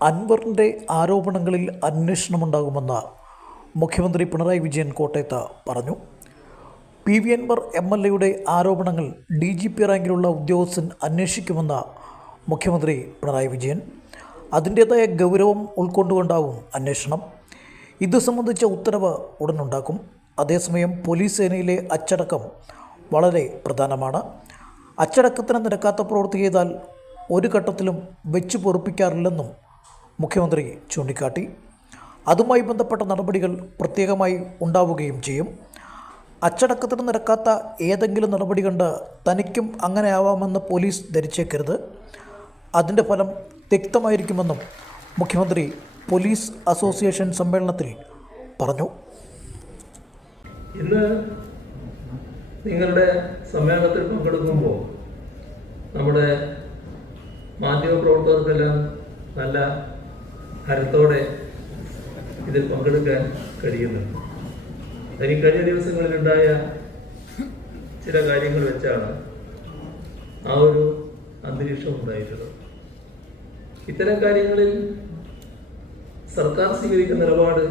അൻവറിൻ്റെ ആരോപണങ്ങളിൽ അന്വേഷണമുണ്ടാകുമെന്ന് മുഖ്യമന്ത്രി പിണറായി വിജയൻ കോട്ടയത്ത് പറഞ്ഞു. പി.വി. അൻവർ എം.എൽ.എയുടെ ആരോപണങ്ങൾ DGP റാങ്കിലുള്ള ഉദ്യോഗസ്ഥൻ അന്വേഷിക്കുമെന്ന് മുഖ്യമന്ത്രി പിണറായി വിജയൻ. അതിൻ്റേതായ ഗൗരവം ഉൾക്കൊണ്ടുകൊണ്ടാവും അന്വേഷണം. ഇത് സംബന്ധിച്ച ഉത്തരവ് ഉടനുണ്ടാക്കും. അതേസമയം പോലീസ് സേനയിലെ അച്ചടക്കം വളരെ പ്രധാനമാണ്. അച്ചടക്കത്തിന് നിരക്കാത്ത പ്രവൃത്തി ചെയ്താൽ ഒരു ഘട്ടത്തിലും വെച്ച് പൊറുപ്പിക്കാറില്ലെന്നും മുഖ്യമന്ത്രി ചൂണ്ടിക്കാട്ടി. അതുമായി ബന്ധപ്പെട്ട നടപടികൾ പ്രത്യേകമായി ഉണ്ടാവുകയും ചെയ്യും. അച്ചടക്കത്തിന് നിരക്കാത്ത ഏതെങ്കിലും നടപടി കണ്ട് തനിക്കും അങ്ങനെ ആവാമെന്ന് പോലീസ് ധരിച്ചേക്കരുത്. അതിൻ്റെ ഫലം തിക്തമായിരിക്കുമെന്നും മുഖ്യമന്ത്രി പോലീസ് അസോസിയേഷൻ സമ്മേളനത്തിൽ പറഞ്ഞു. ഇന്ന് നിങ്ങളുടെ സമ്മേളനത്തിൽ പങ്കെടുക്കുമ്പോൾ നമ്മുടെ മാധ്യമപ്രവർത്തകർക്കെല്ലാം നല്ല ഹരത്തോടെ ഇതിൽ പങ്കെടുക്കാൻ കഴിയുന്നുണ്ട്. എനിക്ക് കഴിഞ്ഞ ദിവസങ്ങളിലുണ്ടായ ചില കാര്യങ്ങൾ വെച്ചാണ് ആ ഒരു അന്തരീക്ഷം ഉണ്ടായിട്ടുള്ളത്. ഇത്തരം കാര്യങ്ങളിൽ സർക്കാർ സ്വീകരിക്കുന്ന നിലപാട്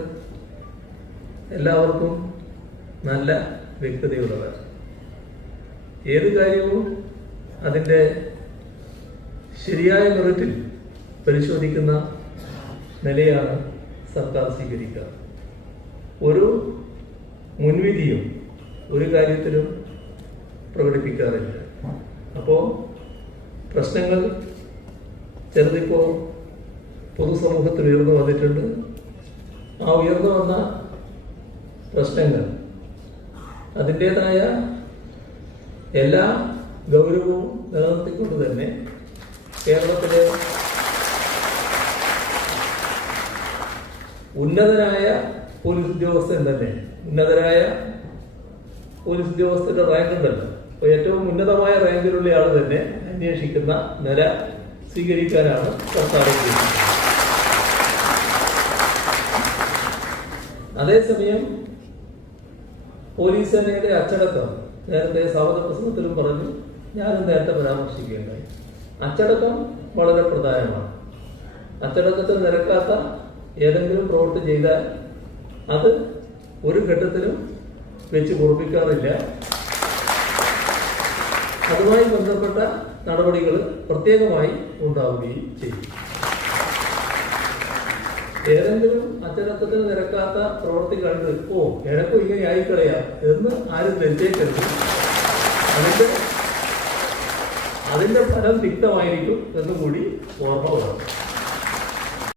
എല്ലാവർക്കും നല്ല വ്യക്തതയുള്ളതാണ്. ഏത് കാര്യവും അതിൻ്റെ ശരിയായ മെറിറ്റിൽ പരിശോധിക്കുന്ന നിലയാണ് സർക്കാർ സ്വീകരിക്കുക. ഒരു മുൻവിധിയും ഒരു കാര്യത്തിലും പ്രകടിപ്പിക്കാറില്ല. അപ്പോൾ പ്രശ്നങ്ങൾ ചെറുതിപ്പോൾ പൊതുസമൂഹത്തിൽ ഉയർന്നു വന്നിട്ടുണ്ട്. ആ ഉയർന്നു വന്ന പ്രശ്നങ്ങൾ അതിൻ്റേതായ എല്ലാ ഗൗരവവും നിലനിർത്തിക്കൊണ്ട് തന്നെ കേരളത്തിലെ ഉന്നതനായ പോലീസ് ഉദ്യോഗസ്ഥൻ തന്നെ, ഉന്നതരായ പോലീസ് ഉദ്യോഗസ്ഥരുടെ റാങ്ക് ഉണ്ടല്ലോ, അപ്പോൾ ഏറ്റവും ഉന്നതമായ റാങ്കിലുള്ള ആൾ തന്നെ അന്വേഷിക്കുന്ന നില സ്വീകരിക്കാനാണ് സർക്കാർ ഉദ്ദേശിക്കുന്നത്. അതേസമയം പോലീസ് സേനയുടെ അച്ചടക്കം നേരത്തെ സ്വാഗത പ്രസംഗത്തിലും പറഞ്ഞു, ഞാനും നേരത്തെ പരാമർശിക്കുകയുണ്ടായി. അച്ചടക്കം വളരെ പ്രധാനമാണ്. അച്ചടക്കത്തിൽ നിരക്കാത്ത ഏതെങ്കിലും പ്രവൃത്തി ചെയ്താൽ അത് ഒരു ഘട്ടത്തിലും വെച്ച് പൊറുപ്പിക്കാറില്ല. അതുമായി ബന്ധപ്പെട്ട നടപടികൾ പ്രത്യേകമായി ഉണ്ടാവുകയും ചെയ്യും. ഏതെങ്കിലും അച്ചടക്കത്തിന് നിരക്കാത്ത പ്രവൃത്തി കണ്ട് എനക്കും ഇങ്ങനെ ആയിക്കളയാം എന്ന് ആരും ധരിച്ചേക്കരുത്. അതിന്റെ ഫലം തിക്തമായിരിക്കും എന്നുകൂടി ഓർമ്മ വേണം.